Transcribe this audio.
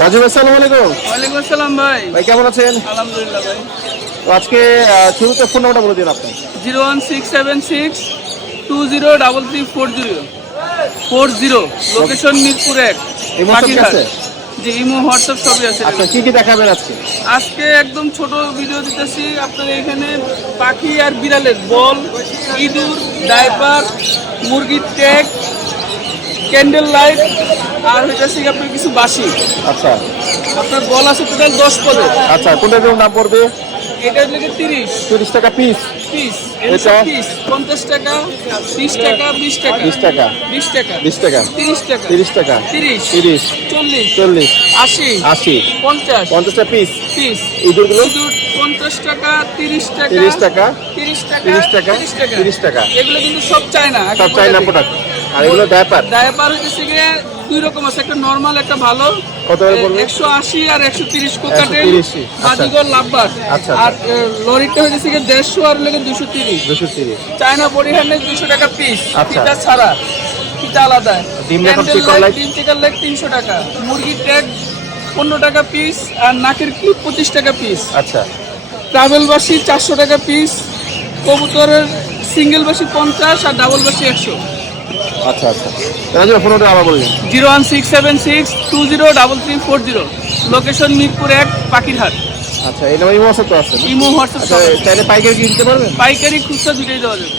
রাজু ভাই, আসসালামু আলাইকুম। ওয়ালাইকুম আসসালাম ভাই। ভাই কেমন আছেন? আলহামদুলিল্লাহ ভাই। তো আজকে শুরুতে ফোন নাম্বারটা বলে দিন আপনি। 01676233440 লোকেশন মিরপুর 1 এই মৌসুম কি আছে? যে ইমো হোয়াটসঅ্যাপ সবই আছে। আচ্ছা, কি কি দেখাবেন আজকে? আজকে একদম ছোট ভিডিও দিতেছি আপনার এখানে। পাখি আর বিড়ালের বল, ইঁদুর, ডাইপার, মুরগির ট্যাগ, ক্যান্ডেল লাইট আর হইতেছে আপনার কিছু বাঁশি। আচ্ছা আপনার বল আছে টোটাল 10 পদের। আচ্ছা, কোনটার দাম পড়বে? এটার লেগে 30 টাকা পিস। পিস এটা? পিস 50 টাকা, 30 টাকা, 20 টাকা, 20 টাকা, 20 টাকা, 20 টাকা, 30 টাকা, 30 টাকা, 30, 30, 40, 40, 80, 80, 50, 50 টাকা পিস। পিস। ইঁদুরগুলো? ইঁদুর 50 টাকা, 30 টাকা, 30 টাকা, 30 টাকা, 30 টাকা, 30 টাকা, 30 টাকা। এগুলো কিন্তু সব চায়না। সব চাইনা প্রোডাক্ট। আর এগুলো ডায়াপার? ডায়াপার হচ্ছে গিয়ে দুই রকম আছে, একটা নরমাল একটা ভালো। কত করে পড়বে? 180 আর 130 কোকাটেল 130, আচ্ছা। বাজিগর লাভবার। আচ্ছা, আর লরিটা হচ্ছে গিয়ে 150 আর লেগে 230। 230। চায়না বডি হ্যান্ডেল 200 টাকা পিস। আচ্ছা। ফিতা ছাড়া, ফিতা আলাদা। ডিম যখন ক্যান্ডেল চিকন লাইট? ডিম চিকেন লাইট 300 টাকা। মুরগির ট্যাগ 15 টাকা পিস আর নাকের ক্লিপ 25 টাকা পিস। আচ্ছা ট্রাভেল বাসি 400 টাকা পিস। কবুতরের সিঙ্গেল বাসি 50 আর ডাবল বাসি 100। আচ্ছা আচ্ছা, রাজু ভাই ফোনটা আবার বললেন। 01676203340 লোকেশন মিরপুর 1 পাখিরহাট। আচ্ছা, এটা ইমো আছে তো আছে না? ইমো হোয়াটসঅ্যাপ আচ্ছা, চাইলে পাইকারি কিনতে পারবেন? পাইকারি খুচরা দুটোই দেওয়া যাবে।